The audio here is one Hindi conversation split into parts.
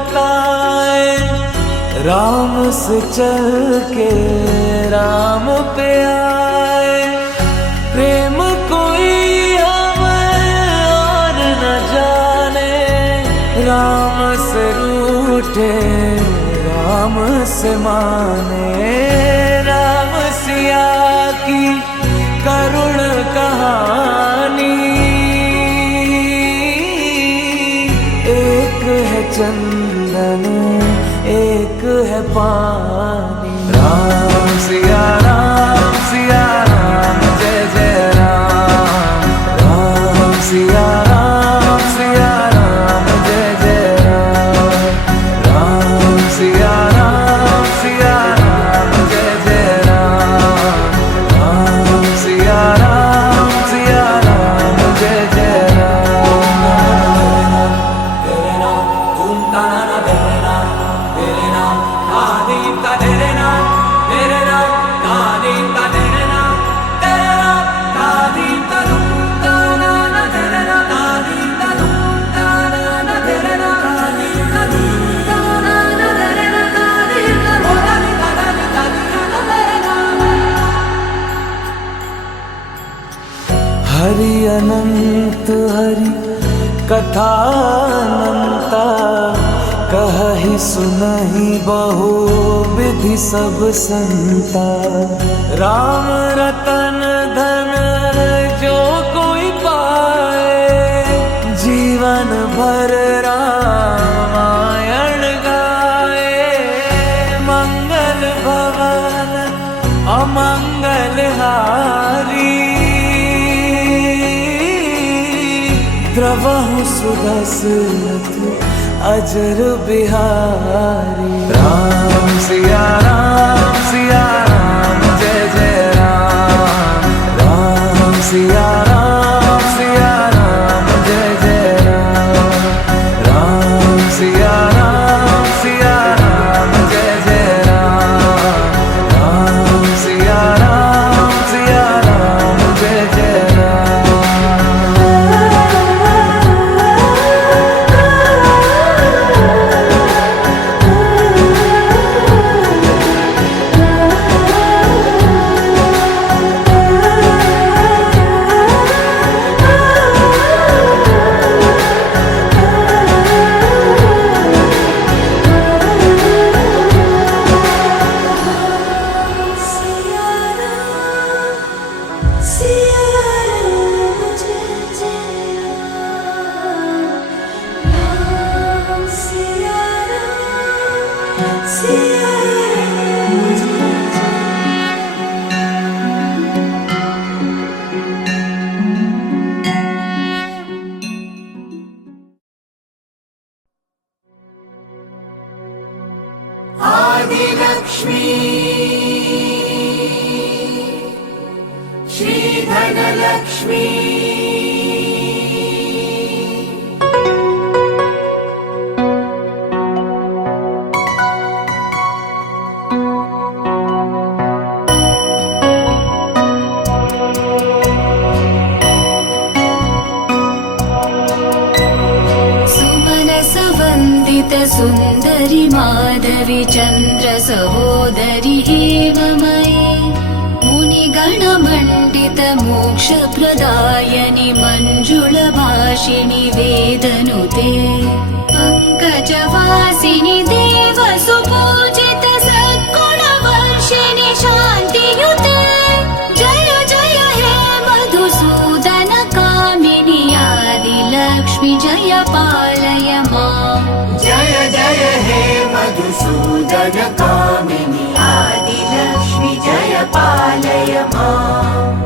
बताए, राम से चल के राम पे आए। प्रेम कोई हमें और न जाने, राम से रूठे राम से माने। राम सिया की करुण कहानी, एक है चंदन एक है पानी। राम सिया राम, जय जय राम। राम सिया राम, जय जय राम। राम सिया राम, जय जय राम। राम सिया राम, जय जय राम। तेरे नाम तुम ताना तेरे नाम, तेरे नाम आदीम का तेरे नाम, तेरे नाम आदीम का तेरे नाम, तेरे नाम आदीम का तुम ताना तेरे नाम, आदीम का तुम ताना तेरे नाम, आदीम का तुम ताना तेरे नाम, आदीम का बोलानी ताना तेरे नाम। हरि अनंत हरि कथा अनंता, कहि सुनहि बहु विधि सब संता। राम रतन धन जो कोई पाए, जीवन भर रामायण गाए। मंगल भवन अमंगल हारी, द्रवहु सुदशरथ अजर बिहारी। राम सिया राम, जय जय राम। राम सिया राम, जय जय राम। राम सिया राम, जय जय राम। राम सिया राम, जय जय राम। आदिलक्ष्मी श्रीधनलक्ष्मी, सुमनसवन्दित सुन्दरि माधवी चन्द्र सहोदरि हेममयी। मुनिगणमण्डित मोक्षप्रदायनि मञ्जुलभाषिणि वेदनुते। पङ्कजवासिनि देवसुपूजित सद्गुणवर्षिणि शान्तियुते। जय जय हे मधुसूदन कामिनि आदिलक्ष्मि, जय पालय माम्। जय जय हे मधुसूदन कामिनि आदिलक्ष्मि, जय पालय माम्।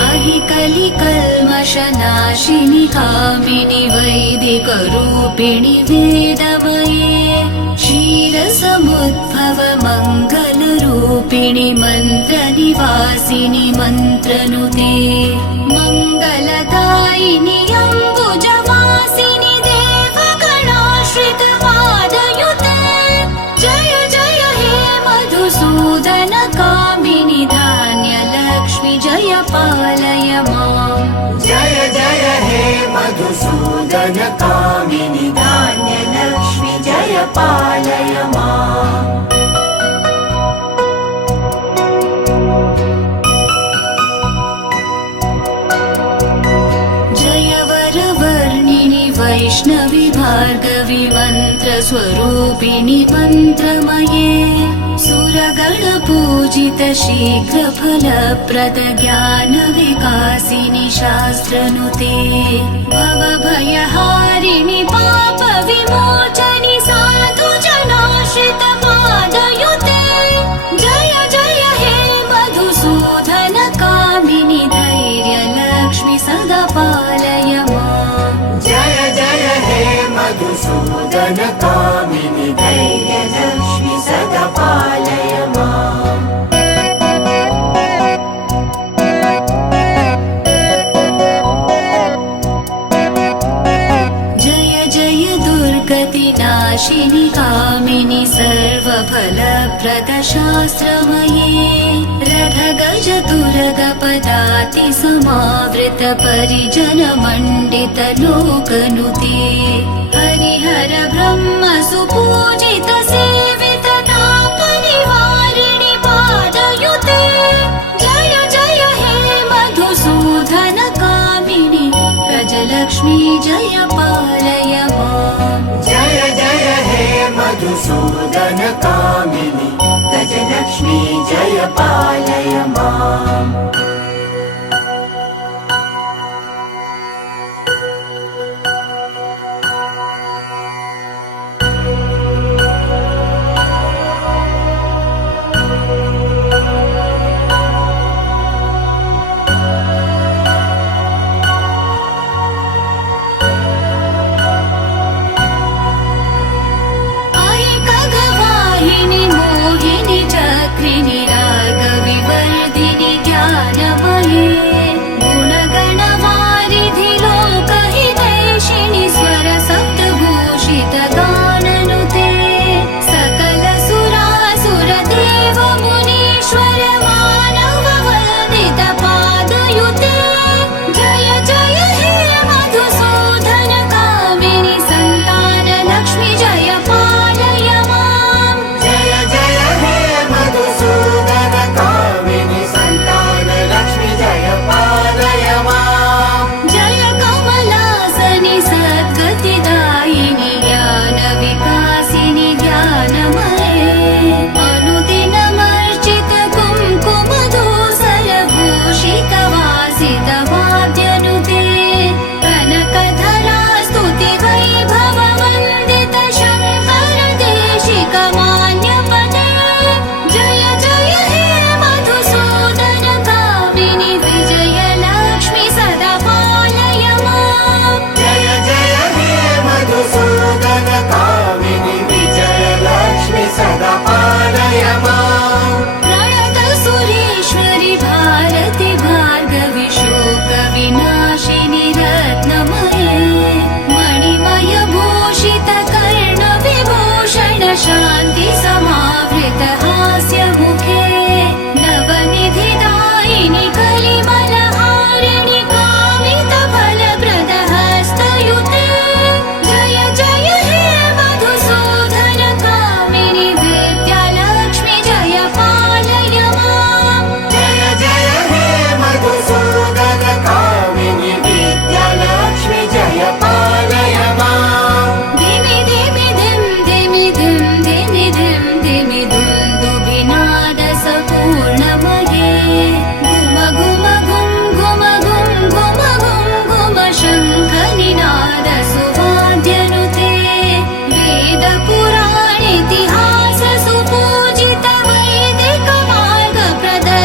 अहि कलिकल्मषनाशिनि कामिनि वैदिकरूपिणि वेदमये। क्षीरसमुद्भव मङ्गलरूपिणि मन्त्रनिवासिनि मन्त्रनुते। मङ्गलदायिनि अम्बुजवासिनि देवगणाश्रितपादयुते। जय जय हे मधुसूदन कामिनि धान्यलक्ष्मि, जय पाल पालय माम् जय वरवर्णिनि वैष्णवि भार्गवि मन्त्रस्वरूपिणि मन्त्रमये सुरगणपूजित शीघ्रफलप्रद ज्ञानविकासिनि शास्त्रनुते भवभयहारिणि पापविमोचनि साधुजनाश्रित पादयुते जय जय हे मधुसूदन कामिनि धैर्यलक्ष्मि सदा पालय माम् जय जय हे मधुसूदन कामिनि धैर्यलक्ष्मि सदा पालय माम् जय जय दुर्गतिनाशिनि कामिनि सर्वफलप्रद शास्त्रमये रथगज तुरगपदाति समावृत परिजन मण्डित लोकनुते हरिहर ब्रह्म सुपूजित सेवित तापनिवारिणि पादयुते जय जय हे मधुसूदन कामिनि गजलक्ष्मी जय पालय माम् जय जय हे मधुसूदन कामिनि गजलक्ष्मी जय पालय माम् आई खगवाहिनि मोहिनि चक्रिणि रागविवर्धिनि ज्ञानमये गुणगणवारिधि लोकहितैषिणि स्वरसप्तभूषित गाननुते सकल सुरासुर देव मुनीश्वर मानव वन्दित पादयुते जय जय हे मधुसूदन कामिनि सन्तान लक्ष्मी जय पालय माम् जय जय हे मधुसूदन कामिनि सन्तान लक्ष्मी जय पालय माम् जय कमलासनि सद्गतिदायिनि ज्ञानविकासिनि ज्ञानमये अनुदिनमर्चित कुङ्कुमधूसरभूषित वासित वाद्यनुते कनकधरा स्तुति वैभव वन्दित शङ्कर देशिक मान्यपते जय जय हे मधुसूदन कामिनि विजयलक्ष्मि सदा पालय माम् जय जय हे मधुसूदन कामिनि विजयलक्ष्मि सदा पालय माम् प्रणत सुरेश्वरि भारति भार्गवि शोकविनाशिनि रत्नमये मणिमय भूषित कर्णविभूषण